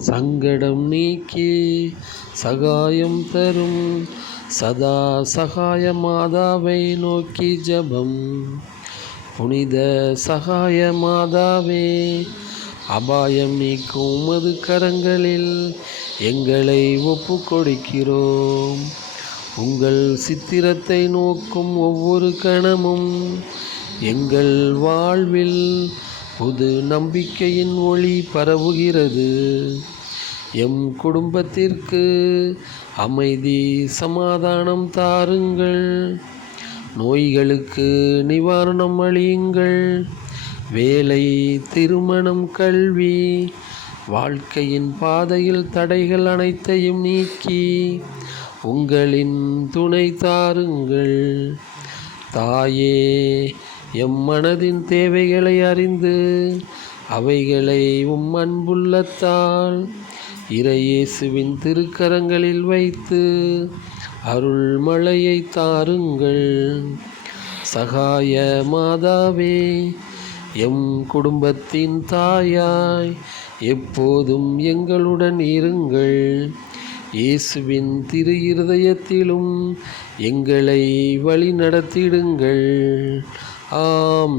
சங்கடம் நீக்கி சகாயம் தரும் சதா சகாய மாதாவை நோக்கி ஜெபம். புனித சகாய மாதாவே, அபாயம் நீக்கும் உமது கரங்களில் எங்களை ஒப்பு கொடுக்கிறோம். உங்கள் சித்திரத்தை நோக்கும் ஒவ்வொரு கணமும் எங்கள் வாழ்வில் புது நம்பிக்கையின் ஒளி பரவுகிறது. எம் குடும்பத்திற்கு அமைதி சமாதானம் தாருங்கள். நோய்களுக்கு நிவாரணம் அளியுங்கள். வேலை, திருமணம், கல்வி, வாழ்க்கையின் பாதையில் தடைகள் அனைத்தையும் நீக்கி உங்களின் துணை தாருங்கள். தாயே, எம் மனதின் தேவைகளை அறிந்து அவைகளை உம் அன்புள்ளத்தால் இறையேசுவின் திருக்கரங்களில் வைத்து அருள் மழையை தாருங்கள். சகாய மாதாவே, எம் குடும்பத்தின் தாயாய் எப்போதும் எங்களுடன் இருங்கள். இயேசுவின் திரு இருதயத்திலும் எங்களை வழி நடத்திடுங்கள். ஆமென்.